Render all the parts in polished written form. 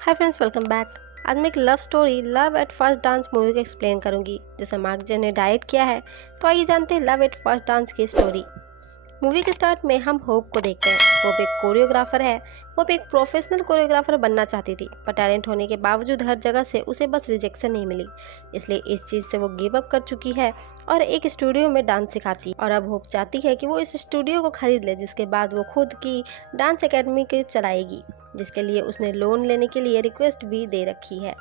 Hi friends, welcome back. आज मैं एक love story love at first dance movie को एक्सप्लेन करूंगी जिसे मार्क जे ने डायरेक्ट किया है। तो आइए जानते हैं लव एट फर्स्ट डांस की स्टोरी। मूवी के स्टार्ट में हम होप को देखते हैं। होप एक कोरियोग्राफर है। होप एक प्रोफेशनल कोरियोग्राफर बनना चाहती थी, पर टैलेंट होने के बावजूद हर जगह से उसे बस रिजेक्शन नहीं मिली। इसलिए इस चीज़ से वो गिव अप कर चुकी है और एक स्टूडियो में डांस सिखाती है। और अब होप चाहती है कि वो इस स्टूडियो को खरीद ले, जिसके बाद वो खुद की डांस एकेडमी के चलाएगी, जिसके लिए उसने लोन लेने के लिए रिक्वेस्ट भी दे रखी है।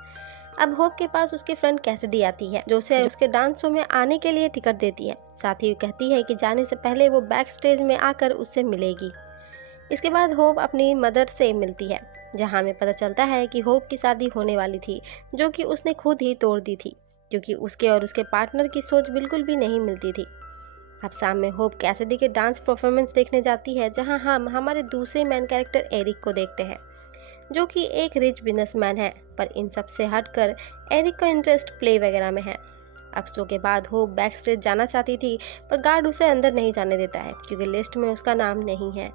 अब होप के पास उसकी फ्रेंड कैसिडी आती है, जो उसे उसके डांस शो में आने के लिए टिकट देती है। साथ ही कहती है कि जाने से पहले वो बैक स्टेज में आकर उससे मिलेगी। इसके बाद होप अपनी मदर से मिलती है, जहां हमें पता चलता है कि होप की शादी होने वाली थी, जो कि उसने खुद ही तोड़ दी थी, क्योंकि उसके और उसके पार्टनर की सोच बिल्कुल भी नहीं मिलती थी। अब शाम में होप कैसिडी के डांस परफॉर्मेंस देखने जाती है, जहां हम हमारे दूसरे मैन कैरेक्टर एरिक को देखते हैं, जो कि एक रिच बिजनेसमैन है। पर इन सब से हटकर एरिक का इंटरेस्ट प्ले वगैरह में है। अब शो के बाद होप बैक स्टेज जाना चाहती थी, पर गार्ड उसे अंदर नहीं जाने देता है, क्योंकि लिस्ट में उसका नाम नहीं है।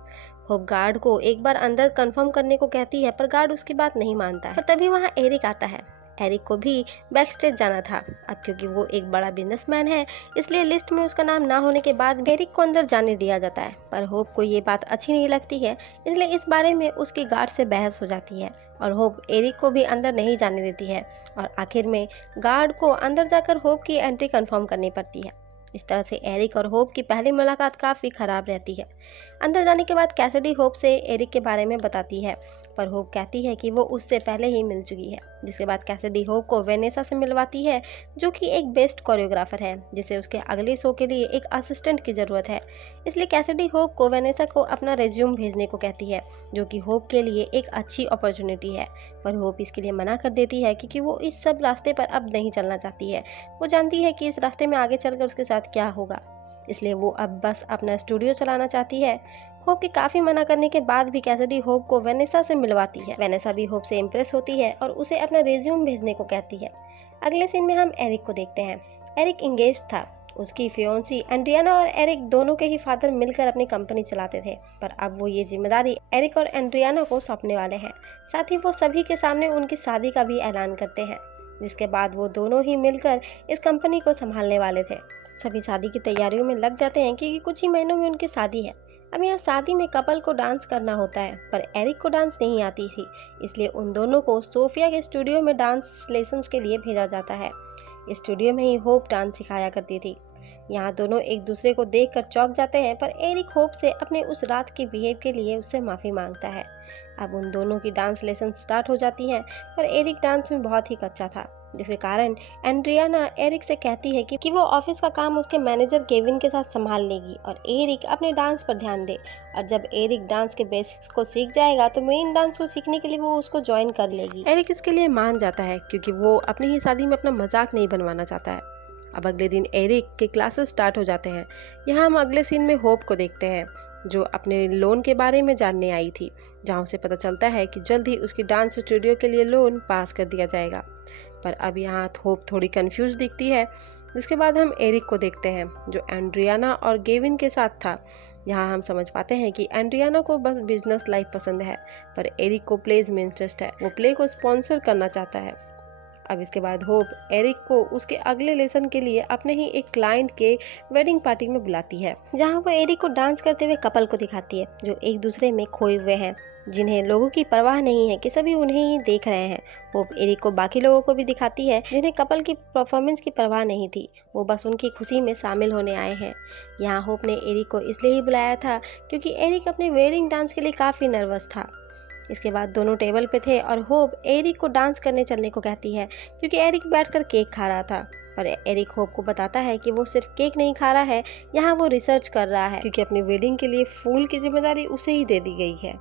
होप गार्ड को एक बार अंदर कंफर्म करने को कहती है, पर गार्ड उसकी बात नहीं मानता है। पर तभी वहाँ एरिक आता है। एरिक को भी बैक स्टेज जाना था। अब क्योंकि वो एक बड़ा बिजनेसमैन है, इसलिए लिस्ट में उसका नाम ना होने के बाद एरिक को अंदर जाने दिया जाता है। पर होप को ये बात अच्छी नहीं लगती है, इसलिए इस बारे में उसकी गार्ड से बहस हो जाती है और होप एरिक को भी अंदर नहीं जाने देती है। और आखिर में गार्ड को अंदर जाकर होप की एंट्री कंफर्म करनी पड़ती है। इस तरह से एरिक और होप की पहली मुलाकात काफ़ी ख़राब रहती है। अंदर जाने के बाद कैसिडी होप से एरिक के बारे में बताती है, पर होप कहती है कि वो उससे पहले ही मिल चुकी है। जिसके बाद कैसिडी होप को वेनेसा से मिलवाती है, जो कि एक बेस्ट कोरियोग्राफर है, जिसे उसके अगले शो के लिए एक असिस्टेंट की ज़रूरत है। इसलिए कैसिडी होप को वेनेसा को अपना रेज्यूम भेजने को कहती है, जो कि होप के लिए एक अच्छी अपॉर्चुनिटी है। पर होप इसके लिए मना कर देती है, क्योंकि वो इस सब रास्ते पर अब नहीं चलना चाहती है। वो जानती है कि इस रास्ते में आगे चलकर उसके साथ क्या होगा, इसलिए वो अब बस अपना स्टूडियो चलाना चाहती है। होप के काफ़ी मना करने के बाद भी कैसिडी होप को वेनेसा से मिलवाती है। वेनेसा भी होप से इम्प्रेस होती है और उसे अपना रिज्यूम भेजने को कहती है। अगले सीन में हम एरिक को देखते हैं। एरिक इंगेज था। उसकी फियोंसी एंड्रियाना और एरिक दोनों के ही फादर मिलकर अपनी कंपनी चलाते थे, पर अब वो ये जिम्मेदारी एरिक और एंड्रियाना को सौंपने वाले हैं। साथ ही वो सभी के सामने उनकी शादी का भी ऐलान करते हैं, जिसके बाद वो दोनों ही मिलकर इस कंपनी को संभालने वाले थे। सभी शादी की तैयारियों में लग जाते हैं, क्योंकि कुछ ही महीनों में उनकी शादी है। अब यहाँ शादी में कपल को डांस करना होता है, पर एरिक को डांस नहीं आती थी, इसलिए उन दोनों को सोफिया के स्टूडियो में डांस लेसन्स के लिए भेजा जाता है। इस स्टूडियो में ही होप डांस सिखाया करती थी। यहाँ दोनों एक दूसरे को देखकर चौंक जाते हैं, पर एरिक होप से अपने उस रात के बिहेव के लिए उससे माफ़ी मांगता है। अब उन दोनों की डांस लेसन स्टार्ट हो जाती हैं, पर एरिक डांस में बहुत ही कच्चा था, जिसके कारण एंड्रियाना एरिक से कहती है कि वो ऑफिस का काम उसके मैनेजर केविन के साथ संभाल लेगी और एरिक अपने डांस पर ध्यान दे। और जब एरिक डांस के बेसिक्स को सीख जाएगा, तो मेन डांस को सीखने के लिए वो उसको ज्वाइन कर लेगी। एरिक इसके लिए मान जाता है, क्योंकि वो अपनी ही शादी में अपना मजाक नहीं बनवाना चाहता है। अब अगले दिन एरिक के क्लासेस स्टार्ट हो जाते हैं। यहाँ हम अगले सीन में होप को देखते हैं, जो अपने लोन के बारे में जानने आई थी, जहाँ उसे पता चलता है कि जल्द ही उसकी डांस स्टूडियो के लिए लोन पास कर दिया जाएगा। पर अब यहाँ होप थोड़ी कंफ्यूज दिखती है। जिसके बाद हम एरिक को देखते हैं, जो एंड्रियाना और गेविन के साथ था। यहाँ हम समझ पाते हैं कि एंड्रियाना को बस बिजनेस लाइफ पसंद है, पर एरिक को प्लेज में इंटरेस्ट है। वो प्ले को स्पॉन्सर करना चाहता है। अब इसके बाद होप एरिक को उसके अगले लेसन के लिए अपने ही एक क्लाइंट के वेडिंग पार्टी में बुलाती है, जहां वो एरिक को डांस करते हुए कपल को दिखाती है, जो एक दूसरे में खोए हुए हैं, जिन्हें लोगों की परवाह नहीं है कि सभी उन्हें ही देख रहे हैं। होप एरिक को बाकी लोगों को भी दिखाती है, जिन्हें कपल की परफॉर्मेंस की परवाह नहीं थी, वो बस उनकी खुशी में शामिल होने आए हैं। यहाँ होप ने एरिक को इसलिए ही बुलाया था, क्योंकि एरिक अपने वेडिंग डांस के लिए काफ़ी नर्वस था। इसके बाद दोनों टेबल पे थे और होप एरिक को डांस करने चलने को कहती है, क्योंकि एरिक बैठकर केक खा रहा था। और एरिक होप को बताता है कि वो सिर्फ केक नहीं खा रहा है, यहाँ वो रिसर्च कर रहा है, क्योंकि अपनी वेडिंग के लिए फूल की जिम्मेदारी उसे ही दे दी गई है।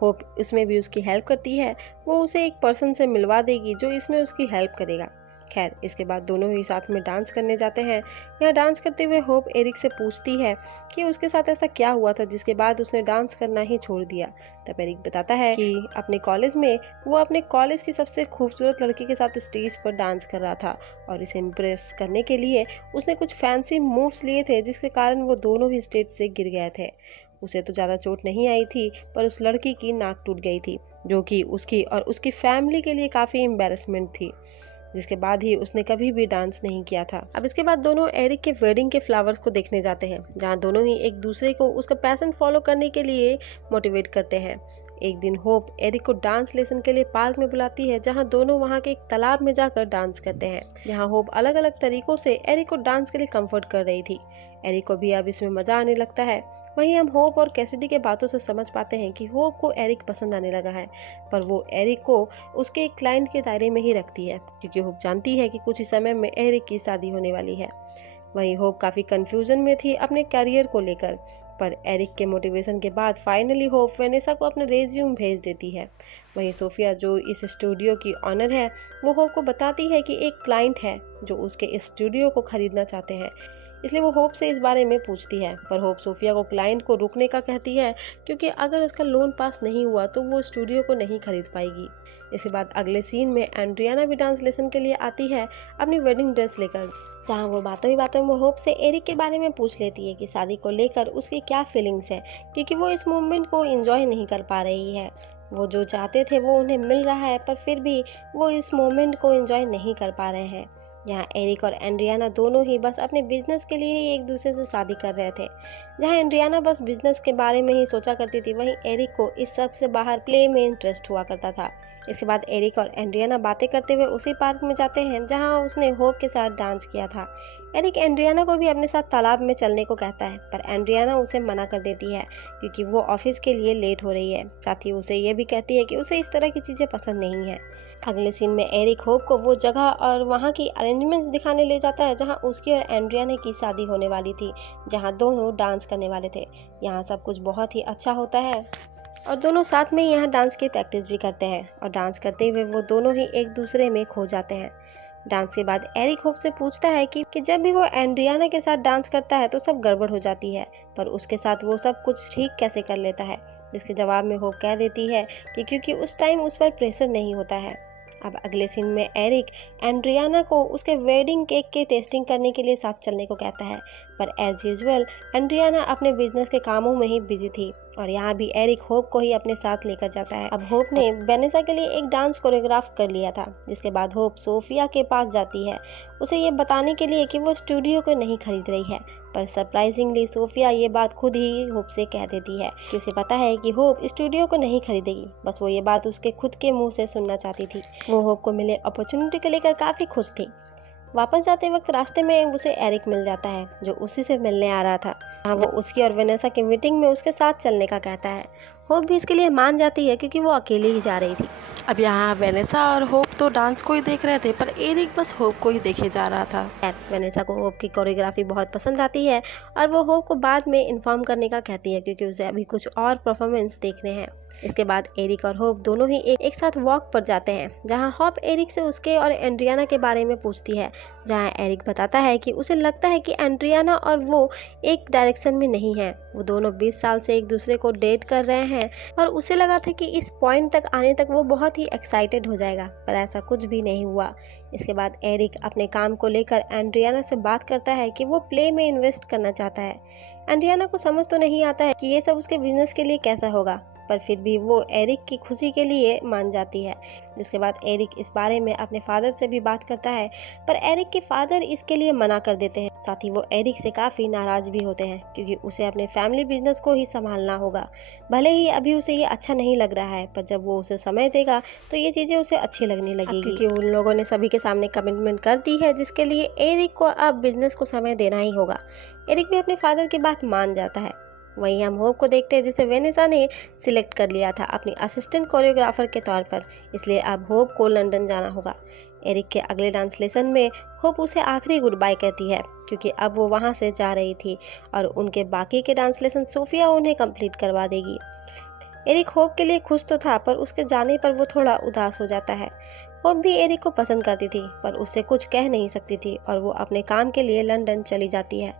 होप इसमें भी उसकी हेल्प करती है। वो उसे एक पर्सन से मिलवा देगी, जो इसमें उसकी हेल्प करेगा। खैर, इसके बाद दोनों ही साथ में डांस करने जाते हैं। यहाँ डांस करते हुए होप एरिक से पूछती है कि उसके साथ ऐसा क्या हुआ था जिसके बाद उसने डांस करना ही छोड़ दिया। तब एरिक बताता है कि अपने कॉलेज में वो अपने कॉलेज की सबसे खूबसूरत लड़की के साथ स्टेज पर डांस कर रहा था, और इसे इम्प्रेस करने के लिए उसने कुछ फैंसी मूव्स लिए थे, जिसके कारण वो दोनों ही स्टेज से गिर गए थे। उसे तो ज़्यादा चोट नहीं आई थी, पर उस लड़की की नाक टूट गई थी, जो कि उसकी और उसकी फैमिली के लिए काफ़ी एम्बैरेसमेंट थी, जिसके बाद ही उसने कभी भी डांस नहीं किया था। अब इसके बाद दोनों एरिक के वेडिंग के फ्लावर्स को देखने जाते हैं, जहाँ दोनों ही एक दूसरे को उसका पैशन फॉलो करने के लिए मोटिवेट करते हैं। एक दिन होप एरिक को डांस लेसन के लिए पार्क में बुलाती है, जहां दोनों वहां के एक तालाब में जाकर डांस करते हैं। यहाँ होप अलग अलग तरीकों से एरिक को डांस के लिए कंफर्ट कर रही थी। एरिक को भी अब इसमें मजा आने लगता है। वहीं हम होप और कैसिडी के बातों से समझ पाते हैं कि होप को एरिक पसंद आने लगा है, पर वो एरिक को उसके एक क्लाइंट के दायरे में ही रखती है, क्योंकि होप जानती है कि कुछ ही समय में एरिक की शादी होने वाली है। वहीं होप काफ़ी कंफ्यूजन में थी अपने करियर को लेकर, पर एरिक के मोटिवेशन के बाद फाइनली होप वेनेसा को अपना रेज्यूम भेज देती है। वहीं सोफिया, जो इस स्टूडियो की ऑनर है, वो होप को बताती है कि एक क्लाइंट है जो उसके इस स्टूडियो को खरीदना चाहते हैं, इसलिए वो होप से इस बारे में पूछती है। पर होप सोफिया को क्लाइंट को रुकने का कहती है, क्योंकि अगर उसका लोन पास नहीं हुआ तो वो स्टूडियो को नहीं खरीद पाएगी। इसके बाद अगले सीन में एंड्रियाना भी डांस लेसन के लिए आती है अपनी वेडिंग ड्रेस लेकर, जहाँ वो बातों ही बातों में होप से एरिक के बारे में पूछ लेती है कि शादी को लेकर उसकी क्या फीलिंग्स है, क्योंकि वो इस मोमेंट को एंजॉय नहीं कर पा रही है। वो जो चाहते थे वो उन्हें मिल रहा है, पर फिर भी वो इस मोमेंट को एंजॉय नहीं कर पा रहे हैं। यहाँ एरिक और एंड्रियाना दोनों ही बस अपने बिजनेस के लिए ही एक दूसरे से शादी कर रहे थे। जहाँ एंड्रियाना बस बिजनेस के बारे में ही सोचा करती थी, वहीं एरिक को इस सब से बाहर प्ले में इंटरेस्ट हुआ करता था। इसके बाद एरिक और एंड्रियाना बातें करते हुए उसी पार्क में जाते हैं जहाँ उसने होप के साथ डांस किया था। एरिक एंड्रियाना को भी अपने साथ तालाब में चलने को कहता है, पर एंड्रियाना उसे मना कर देती है, क्योंकि वो ऑफिस के लिए लेट हो रही है। साथ ही उसे ये भी कहती है कि उसे इस तरह की चीज़ें पसंद नहीं है। अगले सीन में एरिक होप को वो जगह और वहाँ की अरेंजमेंट्स दिखाने ले जाता है जहाँ उसकी और एंड्रियाना की शादी होने वाली थी, जहाँ दोनों डांस करने वाले थे। यहाँ सब कुछ बहुत ही अच्छा होता है और दोनों साथ में यहाँ डांस की प्रैक्टिस भी करते हैं, और डांस करते हुए वो दोनों ही एक दूसरे में खो जाते हैं। डांस के बाद एरिक होप से पूछता है कि जब भी वो एंड्रियाना के साथ डांस करता है तो सब गड़बड़ हो जाती है, पर उसके साथ वो सब कुछ ठीक कैसे कर लेता है। जिसके जवाब में होप कह देती है कि क्योंकि उस टाइम उस पर प्रेशर नहीं होता है। अब अगले सीन में एरिक एंड्रियाना को उसके वेडिंग केक के टेस्टिंग करने के लिए साथ चलने को कहता है, पर एज यूजुअल एंड्रियाना अपने बिजनेस के कामों में ही बिजी थी, और यहाँ भी एरिक होप को ही अपने साथ लेकर जाता है। अब होप ने वेनेसा के लिए एक डांस कोरियोग्राफ कर लिया था, जिसके बाद होप सोफिया के पास जाती है उसे ये बताने के लिए कि वो स्टूडियो को नहीं खरीद रही है, पर सरप्राइजिंगली सोफिया ये बात खुद ही होप से कह देती है कि उसे पता है कि होप स्टूडियो को नहीं खरीदेगी, बस वो ये बात उसके खुद के मुंह से सुनना चाहती थी। वो होप को मिले अपॉर्चुनिटी को लेकर काफ़ी खुश थी। वापस जाते वक्त रास्ते में उसे एरिक मिल जाता है, जो उसी से मिलने आ रहा था। हाँ, वो उसकी और वेनेसा की मीटिंग में उसके साथ चलने का कहता है। होप भी इसके लिए मान जाती है, क्योंकि वो अकेले ही जा रही थी। अब यहाँ वेनेसा और होप तो डांस को ही देख रहे थे, पर एरिक बस होप को ही देखे जा रहा था। वेनेसा को होप की कोरियोग्राफी बहुत पसंद आती है, और वो होप को बाद में इन्फॉर्म करने का कहती है, क्योंकि उसे अभी कुछ और परफॉर्मेंस देखने हैं। इसके बाद एरिक और होप दोनों ही एक साथ वॉक पर जाते हैं, जहां होप एरिक से उसके और एंड्रियाना के बारे में पूछती है, जहां एरिक बताता है कि उसे लगता है कि एंड्रियाना और वो एक डायरेक्शन में नहीं है। वो दोनों 20 साल से एक दूसरे को डेट कर रहे हैं, और उसे लगा था कि इस पॉइंट तक आने तक वो बहुत ही एक्साइटेड हो जाएगा, पर ऐसा कुछ भी नहीं हुआ। इसके बाद एरिक अपने काम को लेकर एंड्रियाना से बात करता है कि वो प्ले में इन्वेस्ट करना चाहता है। एंड्रियाना को समझ तो नहीं आता है कि ये सब उसके बिजनेस के लिए कैसा होगा, पर फिर भी वो एरिक की खुशी के लिए मान जाती है। जिसके बाद एरिक इस बारे में अपने फादर से भी बात करता है, पर एरिक के फादर इसके लिए मना कर देते हैं। साथ ही वो एरिक से काफ़ी नाराज़ भी होते हैं, क्योंकि उसे अपने फैमिली बिजनेस को ही संभालना होगा। भले ही अभी उसे ये अच्छा नहीं लग रहा है, पर जब वो उसे समय देगा तो ये चीज़ें उसे अच्छी लगने लगेगी, क्योंकि उन लोगों ने सभी के सामने कमिटमेंट कर दी है, जिसके लिए एरिक को अब बिजनेस को समय देना ही होगा। एरिक भी अपने फादर की बात मान जाता है। वहीं हम होप को देखते हैं, जिसे वेनेसा ने सिलेक्ट कर लिया था अपनी असिस्टेंट कोरियोग्राफर के तौर पर, इसलिए अब होप को लंदन जाना होगा। एरिक के अगले डांस लेसन में होप उसे आखिरी गुड बाय कहती है, क्योंकि अब वो वहाँ से जा रही थी, और उनके बाकी के डांस लेसन सोफिया उन्हें कंप्लीट करवा देगी। एरिक होप के लिए खुश तो था, पर उसके जाने पर वो थोड़ा उदास हो जाता है। होप भी एरिक को पसंद करती थी, पर उससे कुछ कह नहीं सकती थी, और वो अपने काम के लिए लंदन चली जाती है।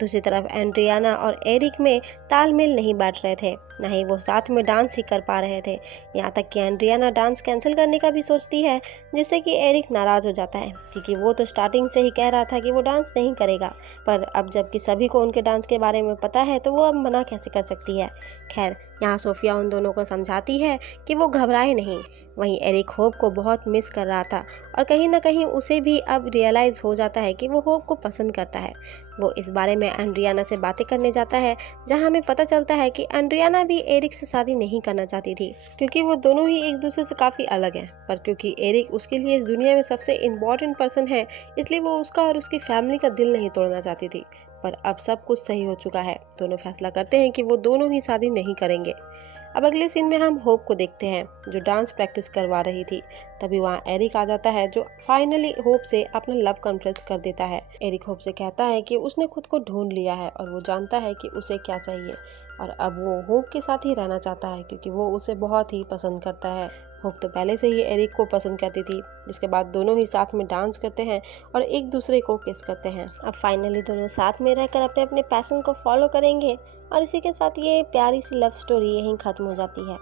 दूसरी तरफ एंड्रियाना और एरिक में तालमेल नहीं बैठ रहे थे, ना ही वो साथ में डांस ही कर पा रहे थे। यहाँ तक कि एंड्रियाना डांस कैंसिल करने का भी सोचती है, जिससे कि एरिक नाराज़ हो जाता है, क्योंकि वो तो स्टार्टिंग से ही कह रहा था कि वो डांस नहीं करेगा। पर अब जबकि सभी को उनके डांस के बारे में पता है तो वो अब मना कैसे कर सकती है। खैर, यहाँ सोफिया उन दोनों को समझाती है कि वो घबराए नहीं। वहीं एरिक होप को बहुत मिस कर रहा था और कहीं ना कहीं उसे भी अब रियलाइज़ हो जाता है कि वो होप को पसंद करता है। वो इस बारे में एंड्रियाना से बातें करने जाता है, जहां हमें पता चलता है कि एंड्रियाना भी एरिक से शादी नहीं करना चाहती थी, क्योंकि वो दोनों ही एक दूसरे से काफ़ी अलग हैं। पर क्योंकि एरिक उसके लिए इस दुनिया में सबसे इम्पॉर्टेंट पर्सन है, इसलिए वो उसका और उसकी फैमिली का दिल नहीं तोड़ना चाहती थी। पर अब सब कुछ सही हो चुका है। दोनों फैसला करते हैं कि वो दोनों ही शादी नहीं करेंगे। अब अगले सीन में हम होप को देखते हैं, जो डांस प्रैक्टिस करवा रही थी। तभी वहाँ एरिक आ जाता है, जो फाइनली होप से अपना लव कन्फेस कर देता है। एरिक होप से कहता है कि उसने खुद को ढूंढ लिया है और वो जानता है कि उसे क्या चाहिए, और अब वो होप के साथ ही रहना चाहता है, क्योंकि वो उसे बहुत ही पसंद करता है। होप तो पहले से ही एरिक को पसंद करती थी, जिसके बाद दोनों ही साथ में डांस करते हैं और एक दूसरे को किस करते हैं। अब फाइनली दोनों साथ में रहकर अपने अपने पैशन को फॉलो करेंगे, और इसी के साथ ये प्यारी सी लव स्टोरी यहीं ख़त्म हो जाती है।